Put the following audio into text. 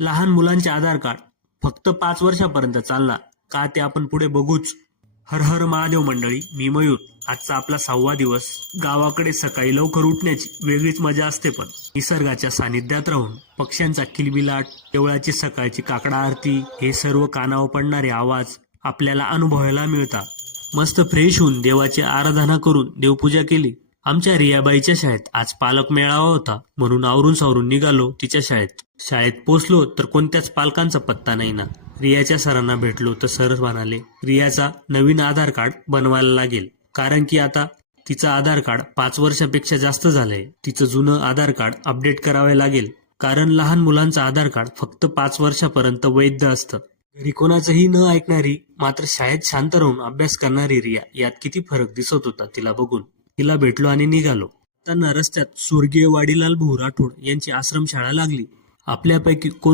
लहान मुलांचे आधार कार्ड फक्त 5 वर्षापर्यंत चालणार का ते आपण पुढे बघूच. हर हर महादेव मंडळी, मी मयूर. आजचा आपला 6वा दिवस. गावाकडे सकाळी लवकर उठण्याची वेगळीच मजा असते, पण निसर्गाच्या सानिध्यात राहून पक्ष्यांचा किलबिलाट, देवळाची सकाळची काकडा आरती, हे सर्व कानावर पडणारे आवाज आपल्याला अनुभवायला मिळतात. मस्त फ्रेश होऊन देवाची आराधना करून देवपूजा केली. आमच्या रियाबाईच्या शाळेत आज पालक मेळावा होता, म्हणून आवरून सावरून निघालो तिच्या शाळेत. शाळेत पोचलो तर कोणत्याच पालकांचा पत्ता नाही ना. रियाच्या सरांना भेटलो तर सर म्हणाले, रियाचा नवीन आधार कार्ड बनवायला लागेल, कारण की आता तिचं आधार कार्ड 5 वर्षापेक्षा जास्त झालंय. तिचं जुनं आधार कार्ड अपडेट करावे लागेल, कारण लहान मुलांचं आधार कार्ड फक्त 5 वर्षापर्यंत वैध असतं. घरी कोणाचंही न ऐकणारी मात्र शाळेत शांत राहून अभ्यास करणारी रिया, यात किती फरक दिसत होता तिला बघून. तिला भेटलो आणि निघालो. त्यांना रस्त्यात स्वर्गीय वाडीलाल भाऊ राठोड यांची आश्रमशाळा लागली. आपल्यापैकी कोण